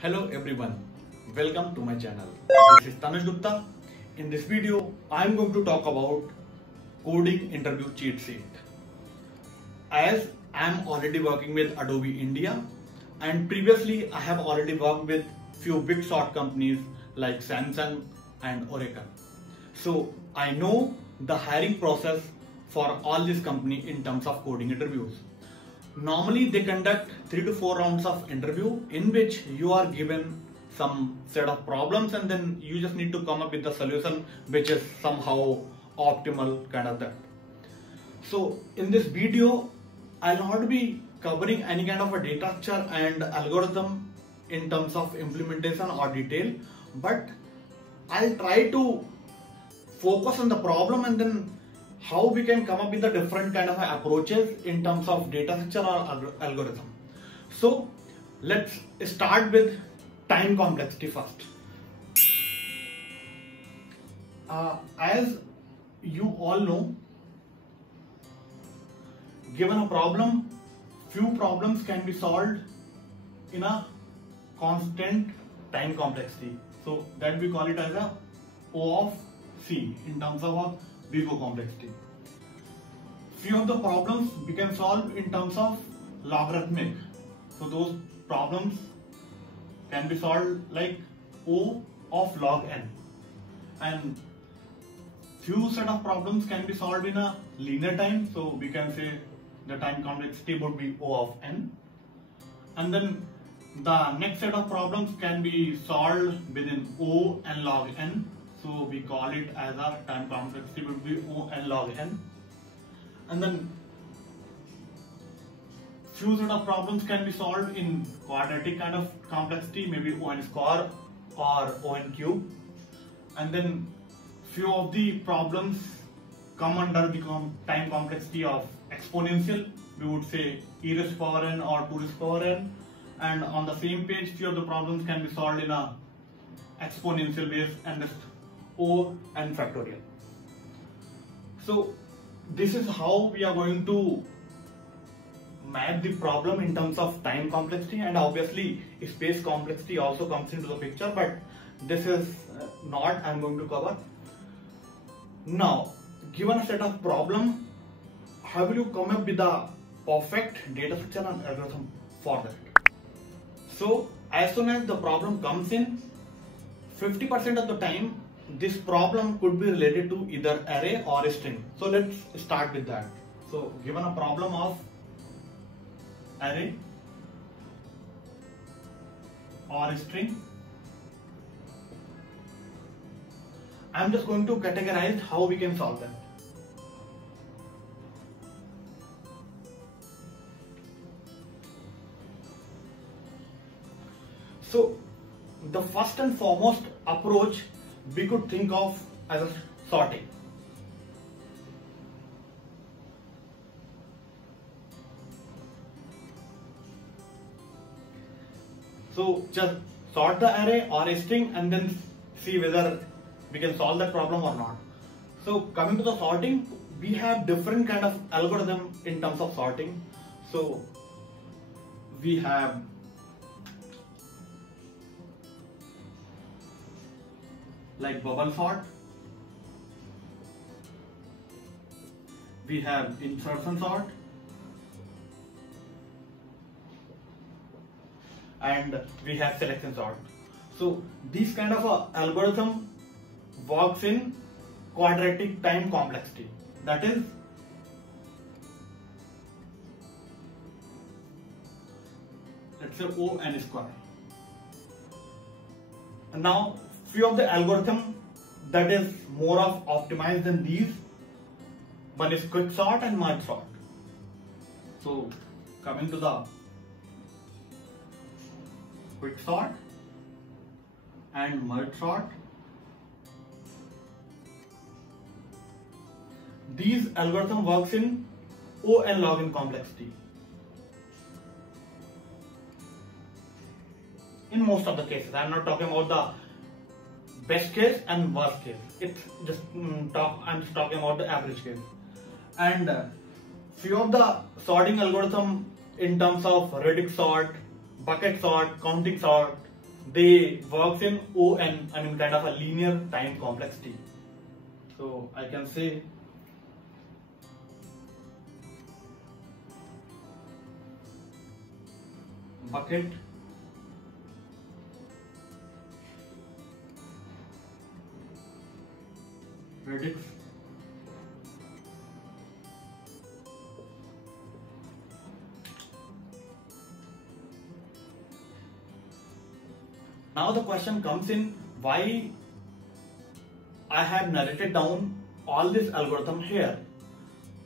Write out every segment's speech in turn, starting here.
Hello everyone, welcome to my channel. This is Tanuj Gupta. In this video, I am going to talk about coding interview cheat sheet. As I am already working with Adobe India and previously I have already worked with few big short companies like Samsung and Oracle. So I know the hiring process for all these companies in terms of coding interviews. Normally they conduct 3 to 4 rounds of interview in which you are given some set of problems and then you just need to come up with the solution which is somehow optimal kind of that. So in this video, I'll not be covering any kind of a data structure and algorithm in terms of implementation or detail, but I'll try to focus on the problem and then how we can come up with the different kind of approaches in terms of data structure or algorithm. So let's start with time complexity first. As you all know, given a problem, few problems can be solved in a constant time complexity. So that we call it as a O of C in terms of a big O complexity. Few of the problems we can solve in terms of logarithmic. So those problems can be solved like O of log n. And few set of problems can be solved in a linear time. So we can say the time complexity would be O of n. And then the next set of problems can be solved within O and log n. So we call it as a time complexity would be O n log n. And then few set of problems can be solved in quadratic kind of complexity, maybe O n square or O n cube. And then few of the problems come under the time complexity of exponential. We would say e raised to power n or 2 raised to power n. And on the same page, few of the problems can be solved in a exponential base and just O and factorial. So this is how we are going to map the problem in terms of time complexity, and obviously space complexity also comes into the picture, but this is not I'm going to cover. Now, given a set of problem, how will you come up with a perfect data structure and algorithm for that? So as soon as the problem comes in, 50% of the time this problem could be related to either array or a string. So let's start with that. So given a problem of array or a string, I'm just going to categorize how we can solve that. So the first and foremost approach we could think of as a sorting. So just sort the array or a string and then see whether we can solve that problem or not. So coming to the sorting, we have different kind of algorithm in terms of sorting. So we have like bubble sort, we have insertion sort, and we have selection sort. So this kind of a algorithm works in quadratic time complexity, that is let's say O n square. And now few of the algorithm that is more of optimized than these. One is quick sort and merge sort. So coming to the quick sort and merge sort, these algorithm works in O n log n complexity. In most of the cases, I am not talking about the best case and worst case. It's just I'm just talking about the average case. And few of the sorting algorithm in terms of radix sort, bucket sort, counting sort, they works in ON, I mean kind of a linear time complexity. So I can say bucket radix Now the question comes in, why I have narrated down all this algorithm here.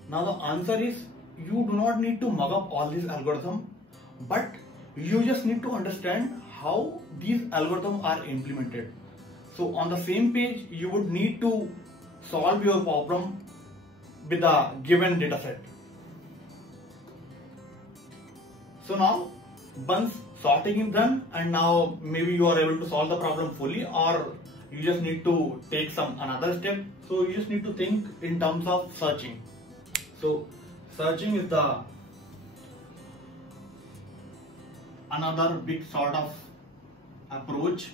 Now the answer is, you do not need to mug up all this algorithm, but you just need to understand how these algorithms are implemented. So on the same page, you would need to solve your problem with a given data set. So now once sorting is done, and now maybe you are able to solve the problem fully, or you just need to take some another step. So you just need to think in terms of searching. So searching is the another big sort of approach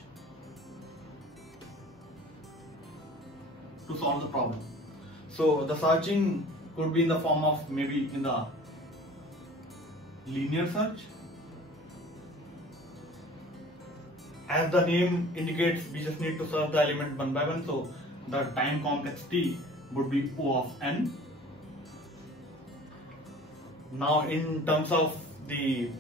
to solve the problem. So the searching could be in the form of maybe in the linear search. As the name indicates, we just need to search the element one by one. So the time complexity would be O of n. Now in terms of the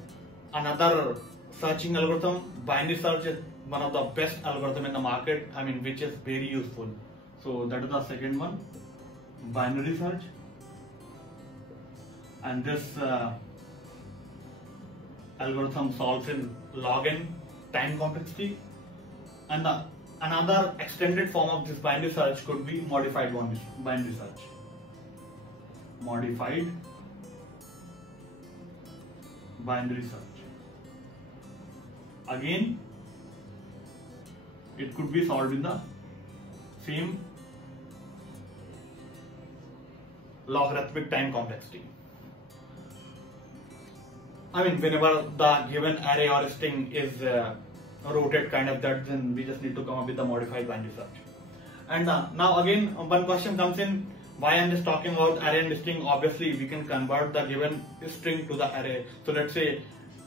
another searching algorithm, binary search is one of the best algorithm in the market, I mean which is very useful. So that is the second one, binary search. And this algorithm solves in log n time complexity. And another extended form of this binary search could be modified binary search. Modified binary search. Again, it could be solved in the same logarithmic time complexity. I mean, whenever the given array or string is rotated kind of that, then we just need to come up with the modified binary search. And now again, one question comes in, why I'm just talking about array and string. Obviously, we can convert the given string to the array. So let's say,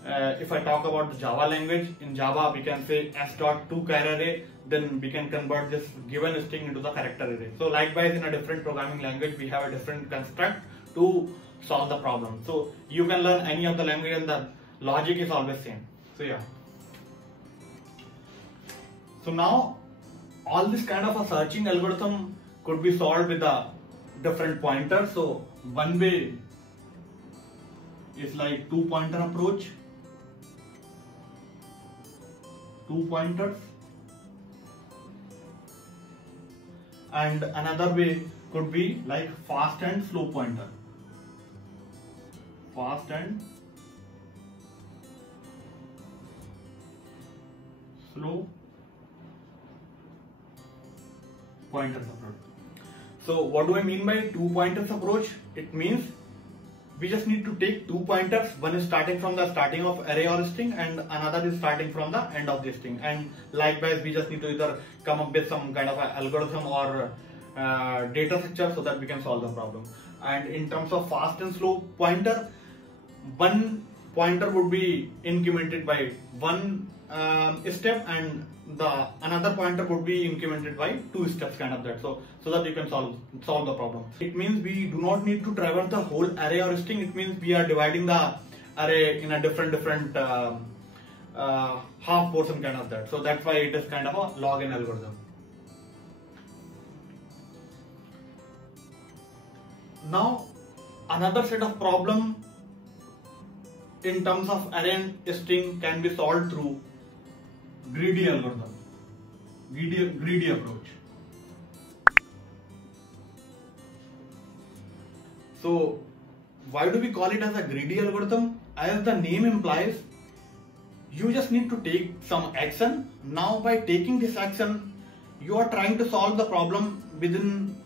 if I talk about the Java language, in Java we can say s.toChar array, then we can convert this given string into the character array. So likewise, in a different programming language, we have a different construct to solve the problem. So you can learn any of the language and the logic is always same. So yeah. So now all this kind of a searching algorithm could be solved with a different pointers. So one way is like 2-pointer approach, 2 pointers, and another way could be like fast and slow pointer. Fast and slow pointers approach. So what do I mean by 2 pointers approach? It means we just need to take 2 pointers. One is starting from the starting of array or string, and another is starting from the end of the string. And likewise, we just need to either come up with some kind of an algorithm or data structure so that we can solve the problem. And in terms of fast and slow pointer, one pointer would be incremented by one step, and the another pointer would be incremented by 2 steps, kind of that. So that you can solve the problem. It means we do not need to traverse the whole array or string. It means we are dividing the array in a different half portion, kind of that. So that's why it is kind of a log n algorithm. Now another set of problem in terms of array and string can be solved through greedy algorithm, greedy approach. So why do we call it as a greedy algorithm? As the name implies, you just need to take some action. Now by taking this action, you are trying to solve the problem within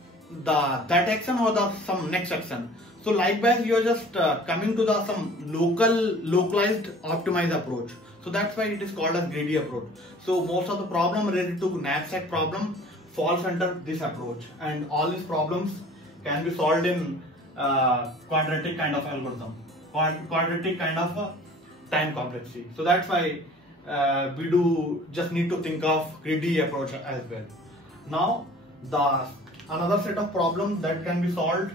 that action or some next action. So likewise, you are just coming to some localized optimized approach. So that's why it is called as greedy approach. So most of the problem related to knapsack problem falls under this approach, and all these problems can be solved in quadratic kind of algorithm, quadratic kind of time complexity. So that's why we do just need to think of greedy approach as well. Now another set of problems that can be solved,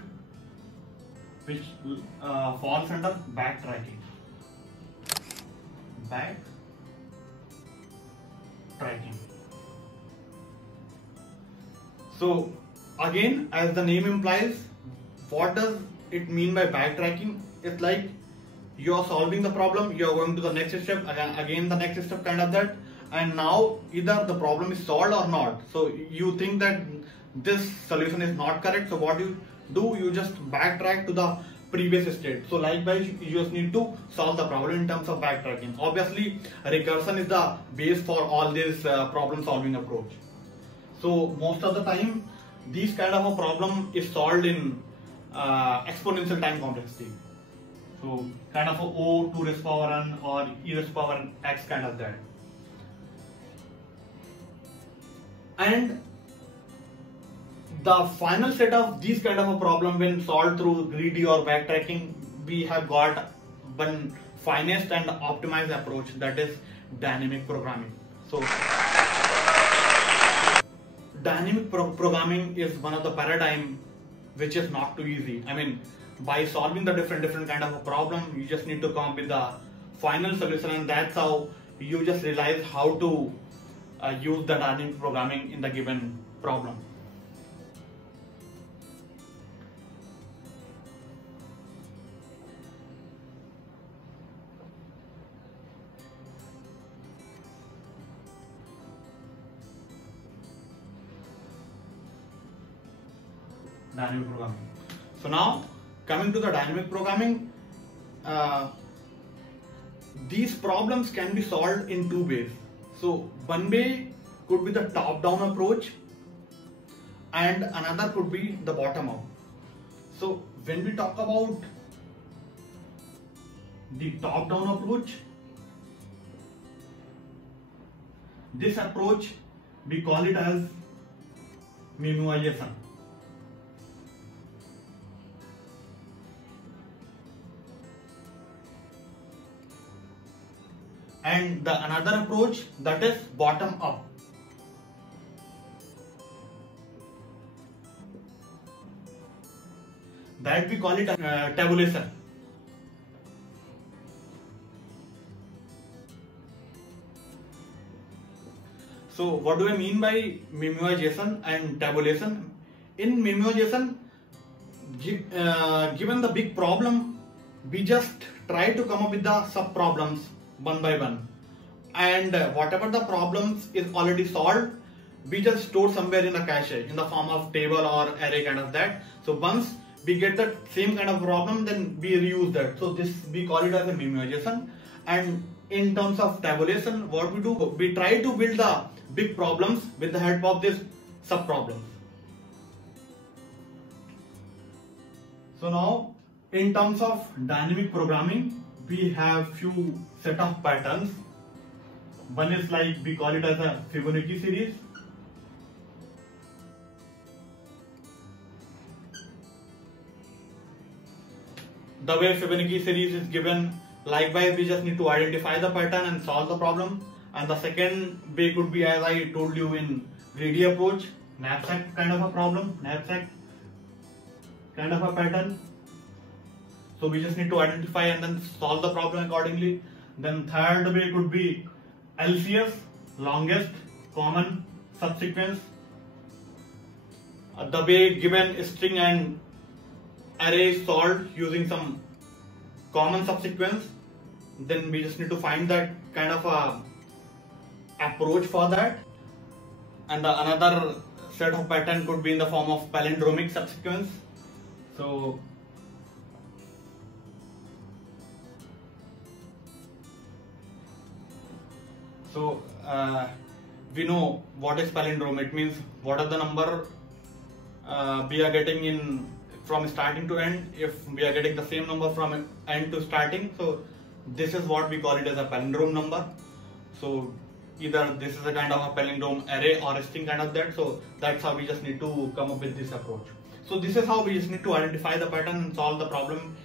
which falls under backtracking. So again, as the name implies, what does it mean by backtracking? It's like you are solving the problem, you are going to the next step, again the next step, kind of that, and now either the problem is solved or not. So you think that this solution is not correct, so what you do, you just backtrack to the previous state. So likewise, you just need to solve the problem in terms of backtracking. Obviously, recursion is the base for all this problem solving approach. So most of the time, these kind of a problem is solved in exponential time complexity. So kind of a O to raised power n or e raised power x, kind of that. And the final set of these kind of a problem, when solved through greedy or backtracking, we have got one finest and optimized approach, that is dynamic programming. So dynamic programming is one of the paradigm which is not too easy. I mean, by solving the different kind of a problem, you just need to come up with the final solution, and that's how you just realize how to use the dynamic programming in the given problem. Dynamic programming. So now coming to the dynamic programming, these problems can be solved in two ways. So one way could be the top-down approach, and another could be the bottom-up. So when we talk about the top-down approach, this approach we call it as memoization. And the another approach, that is bottom up. That we call it tabulation. So what do I mean by memoization and tabulation? In memoization, given the big problem, we just try to come up with the sub problems one by one, and whatever the problems is already solved, we just store somewhere in the cache in the form of table or array, kind of that. So once we get that same kind of problem, then we reuse that. So this we call it as a memoization. And in terms of tabulation, what we do, we try to build the big problems with the help of this sub problems. So now in terms of dynamic programming, we have few set of patterns. One is like we call it as a Fibonacci series. The way Fibonacci series is given, likewise we just need to identify the pattern and solve the problem. And the second way could be, as I told you in greedy approach, knapsack kind of a problem, knapsack kind of a pattern. So we just need to identify and then solve the problem accordingly. Then third way could be LCS, longest common subsequence. The way given string and array is solved using some common subsequence. Then we just need to find that kind of a approach for that. And another set of pattern could be in the form of palindromic subsequence. So we know what is palindrome. It means what are the number we are getting in from starting to end. If we are getting the same number from end to starting, so this is what we call it as a palindrome number. So either this is a kind of a palindrome array or a string kind of that. So that's how we just need to come up with this approach. So this is how we just need to identify the pattern and solve the problem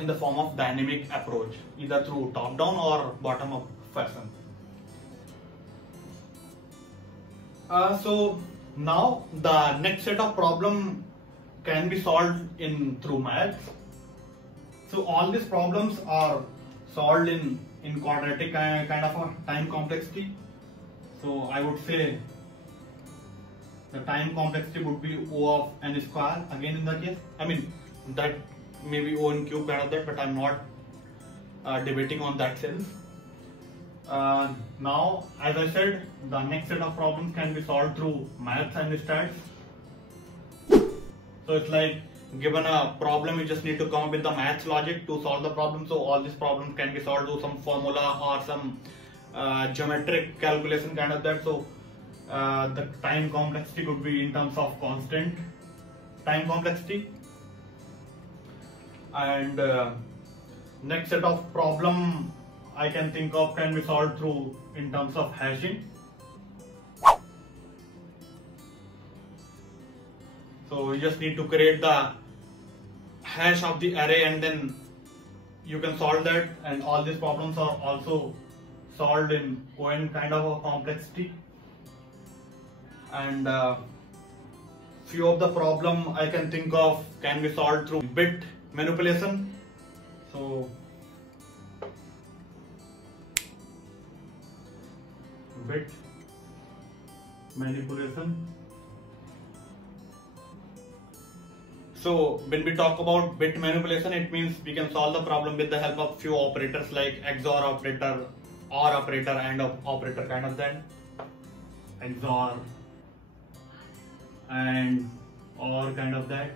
in the form of dynamic approach, either through top down or bottom up fashion. So now the next set of problem can be solved through maths. So all these problems are solved in quadratic kind of a time complexity. So I would say the time complexity would be O of n square again in the case. I mean that may be O n cube kind of that, but I'm not debating on that sense. Now, as I said, the next set of problems can be solved through maths and stats. So it's like, given a problem, you just need to come up with the maths logic to solve the problem. So all these problems can be solved through some formula or some geometric calculation kind of that. So the time complexity could be in terms of constant time complexity. And next set of problem I can think of can be solved through in terms of hashing. So you just need to create the hash of the array and then you can solve that, and all these problems are also solved in O(n) kind of a complexity. And few of the problem I can think of can be solved through bit manipulation. So bit manipulation. So when we talk about bit manipulation, it means we can solve the problem with the help of few operators like XOR operator, OR operator, and operator kind of that. XOR and OR kind of that.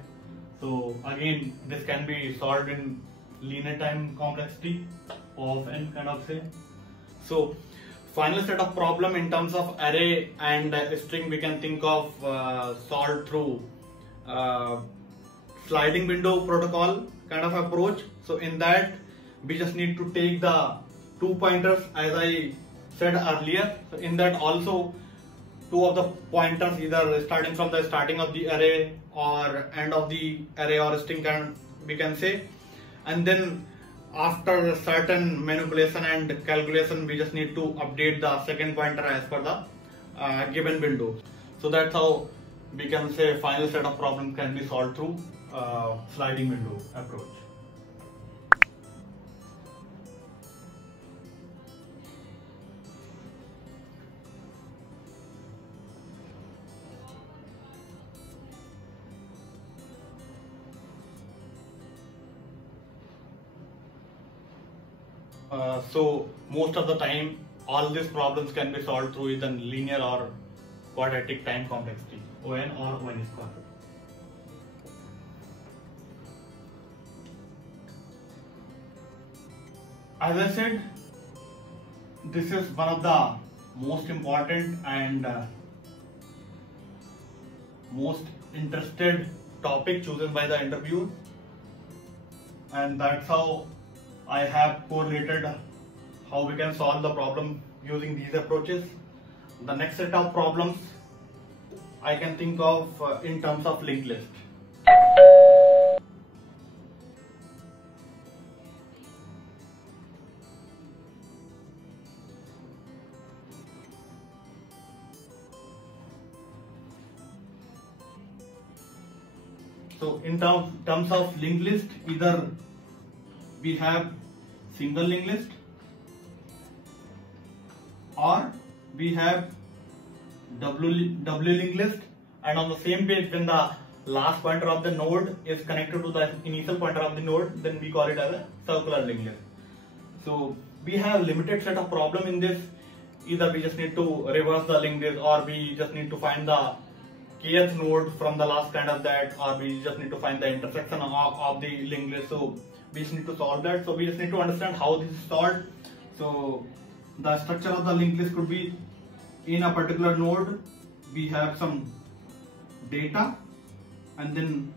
So again, this can be solved in linear time complexity of n kind of say. So final set of problem in terms of array and string we can think of solved through sliding window protocol kind of approach. So in that we just need to take the 2 pointers as I said earlier. So in that also 2 of the pointers either starting from the starting of the array or end of the array or string we can say, and then after a certain manipulation and calculation we just need to update the second pointer as per the given window. So that's how we can say final set of problems can be solved through sliding window approach. So most of the time all these problems can be solved through either linear or quadratic time complexity, O(n) or O(n) square. As I said, this is one of the most important and most interested topic chosen by the interviewer, and that's how I have correlated how we can solve the problem using these approaches. The next set of problems I can think of in terms of linked list. So in terms of linked list, either we have single linked list or we have double linked list, and on the same page when the last pointer of the node is connected to the initial pointer of the node, then we call it as a circular linked list. So we have limited set of problem in this. Either we just need to reverse the linked list, or we just need to find the kth node from the last kind of that, or we just need to find the intersection of the linked list. So we just need to solve that. So we just need to understand how this is solved. So the structure of the linked list could be, in a particular node we have some data, and then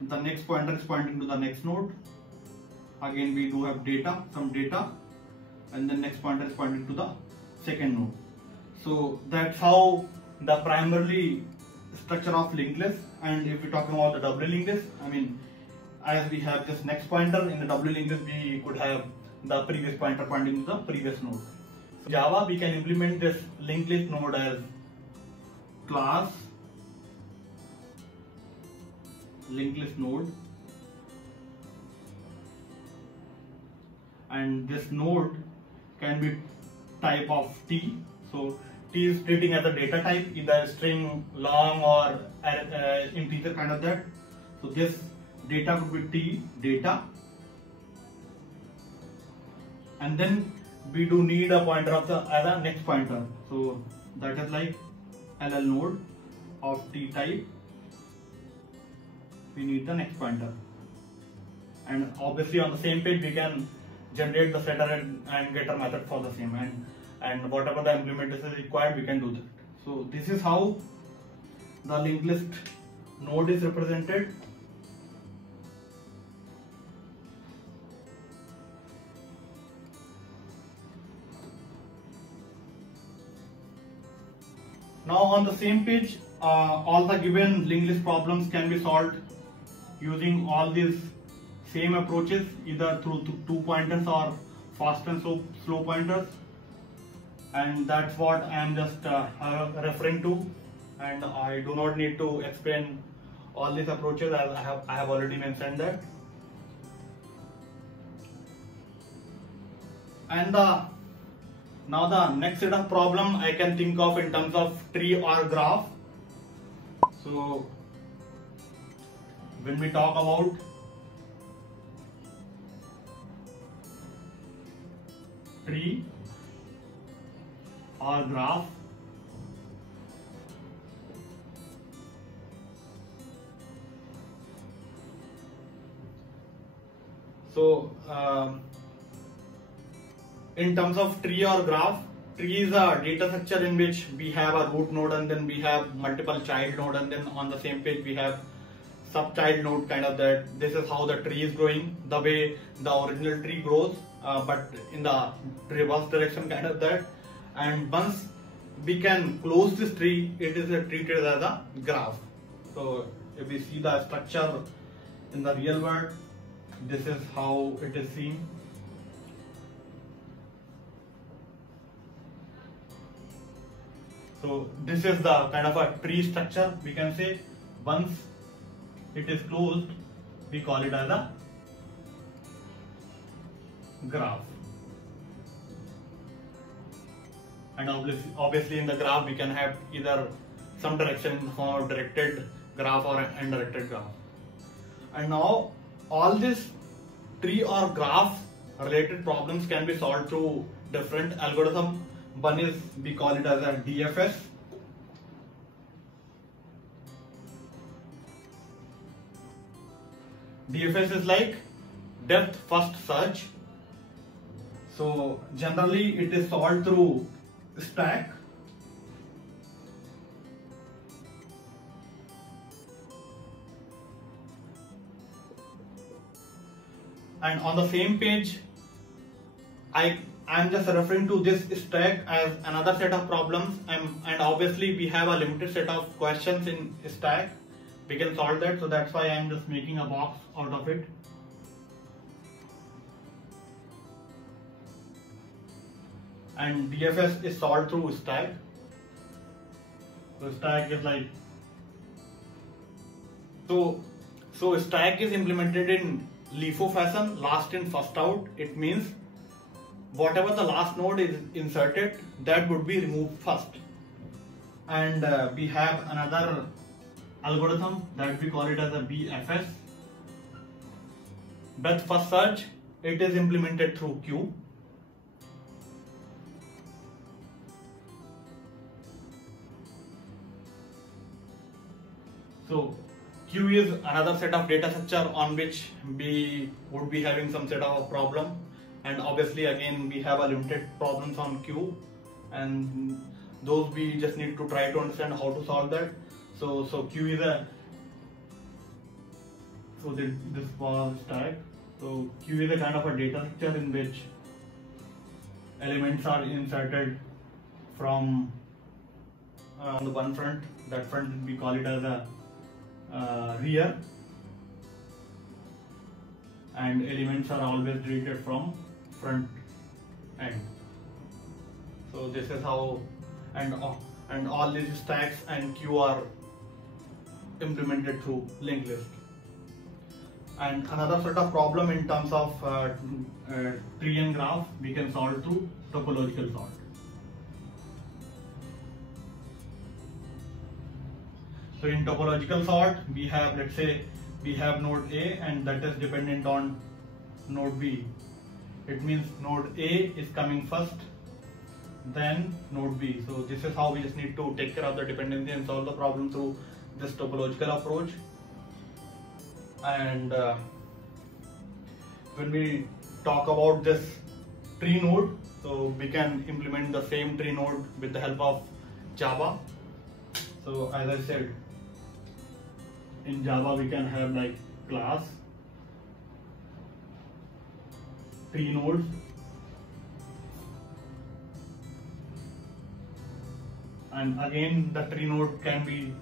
the next pointer is pointing to the next node, again we do have data, some data, and then next pointer is pointing to the second node. So that's how the primarily structure of linked list. And if we're talking about the doubly linked list, I mean, as we have this next pointer in the doubly linked list, we could have the previous pointer pointing to the previous node. So Java, we can implement this linked list node as class linked list node, and this node can be type of T. So T is treating as a data type, either string, long, or integer kind of that. So this data could be T data, and then we do need a pointer of the as a next pointer. So that is like LL node of T type. We need the next pointer, and obviously on the same page we can generate the setter and getter method for the same, and whatever the implementation is required, we can do that. So this is how the linked list node is represented. Now on the same page, all the given linked list problems can be solved using all these same approaches, either through two pointers or fast and slow pointers, and that's what I am just referring to, and I do not need to explain all these approaches as I have already mentioned that. And now the next set of problem I can think of in terms of tree or graph. So when we talk about tree or graph, so in terms of tree or graph, tree is a data structure in which we have a root node, and then we have multiple child node, and then on the same page we have sub-child node kind of that. This is how the tree is growing, the way the original tree grows, but in the reverse direction kind of that. And once we can close this tree, it is treated as a graph. So if we see the structure in the real world, this is how it is seen. So this is the kind of a tree structure, we can say. Once it is closed, we call it as a graph. And obviously in the graph we can have either some direction in the form of directed graph or undirected graph. And now all these tree or graph related problems can be solved through different algorithms. One is, we call it as a DFS. DFS is like depth first search. So generally it is solved through stack. And on the same page, I'm just referring to this stack as another set of problems, and obviously we have a limited set of questions in stack. We can solve that, so that's why I'm just making a box out of it. And DFS is solved through stack. So stack is like, so stack is implemented in LIFO fashion, last in first out. It means whatever the last node is inserted, that would be removed first. And we have another algorithm that we call it as a BFS, breadth first search. It is implemented through queue. So queue is another set of data structure on which we would be having some set of a problem, and obviously again we have a limited problems on queue, and those we just need to try to understand how to solve that. So queue is a, so this was stack. So queue is a kind of a data structure in which elements are inserted from on the one front. That front we call it as a rear, and elements are always deleted from front end. So this is how, and all these stacks and queue are implemented through linked list. And another sort of problem in terms of tree and graph we can solve through topological sort. So in topological sort, we have, let's say, we have node A and that is dependent on node B. It means node A is coming first, then node B. So this is how we just need to take care of the dependency and solve the problem through this topological approach. And when we talk about this tree node, so we can implement the same tree node with the help of Java. So as I said, in Java we can have like class, tree nodes, and again the tree node can be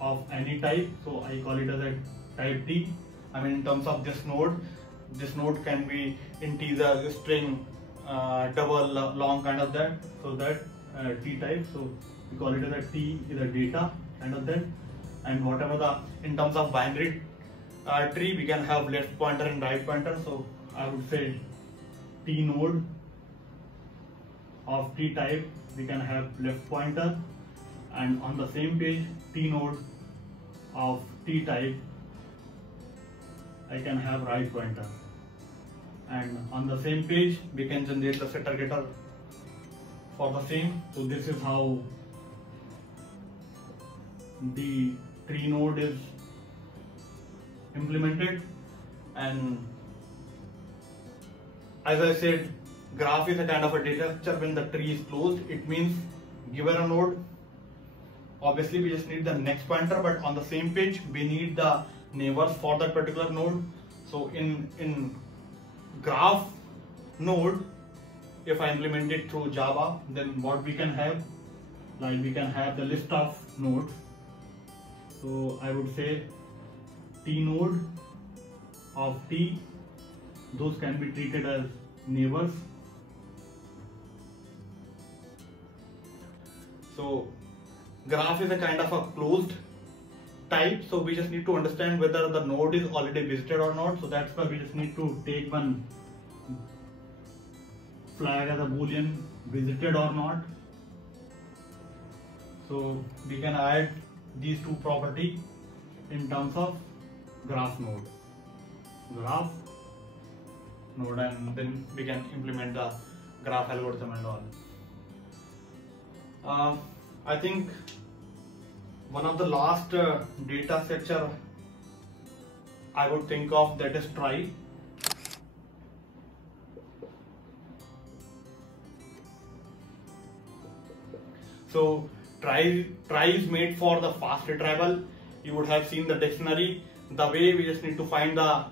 of any type, so I call it as a type T. I mean, in terms of this node can be integer, string, double, long, kind of that, so that T type, so we call it as a T is a data kind of that. And whatever the, in terms of binary tree, we can have left pointer and right pointer, so I would say T node of T type we can have left pointer, and on the same page T node of T type I can have right pointer, and on the same page we can generate the setter getter for the same. So this is how the tree node is implemented. And as I said, graph is a kind of a data structure. When the tree is closed, it means given a node, obviously we just need the next pointer, but on the same page we need the neighbors for that particular node. So in graph node, if I implement it through Java, then what we can have, like we can have the list of nodes. So I would say T node of T, those can be treated as neighbors. So graph is a kind of a closed type, so we just need to understand whether the node is already visited or not. So that's why we just need to take one flag as a boolean, visited or not. So we can add these two properties in terms of graph node, and then we can implement the graph algorithm and all. I think one of the last data structure I would think of, that is trie. So trie is made for the fast retrieval. You would have seen the dictionary. The way we just need to find the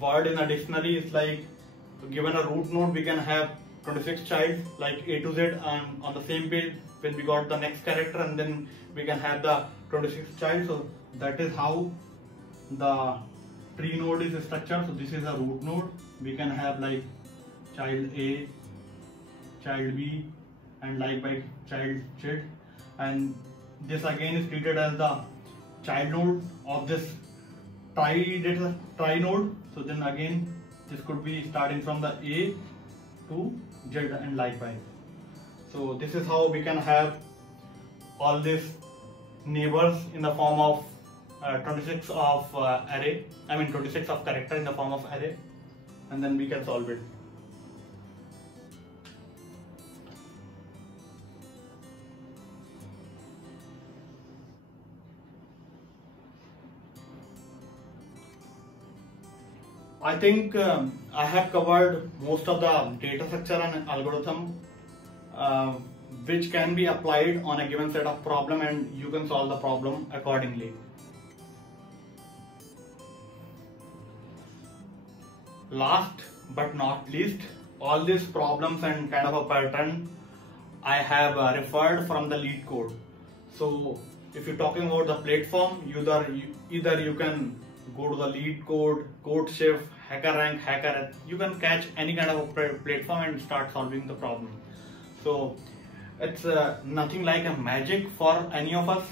word in a dictionary is like, given a root node, we can have 26 child like A to Z, and on the same page when we got the next character, and then we can have the 26 child. So that is how the tree node is structured. So this is a root node. We can have like child A, child B, and like by child Z, and this again is treated as the child node of this trie node. So then again this could be starting from the A to Z and likewise. So this is how we can have all these neighbors in the form of 26 of array, 26 of character in the form of array, and then we can solve it. I think I have covered most of the data structure and algorithm which can be applied on a given set of problem, and you can solve the problem accordingly. last but not least, all these problems and kind of a pattern I have referred from the LeetCode. So if you're talking about the platform, either you can go to the LeetCode, CodeShift, HackerRank, HackerEarth. You can catch any kind of a platform and start solving the problem. So it's nothing like a magic for any of us.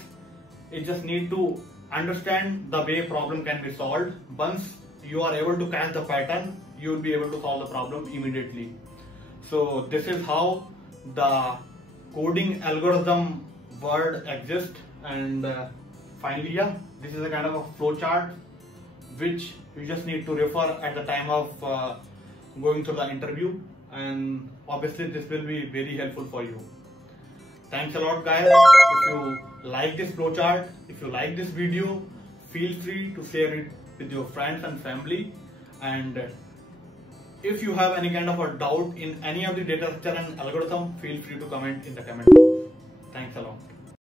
You just need to understand the way problem can be solved. Once you are able to catch the pattern, you will be able to solve the problem immediately. So this is how the coding algorithm word exists. And finally, yeah, this is a kind of a flow chart which you just need to refer at the time of going through the interview, and obviously this will be very helpful for you. Thanks a lot, guys. If you like this flowchart, if you like this video, feel free to share it with your friends and family. And if you have any kind of a doubt in any of the data structure and algorithm, feel free to comment in the comment box.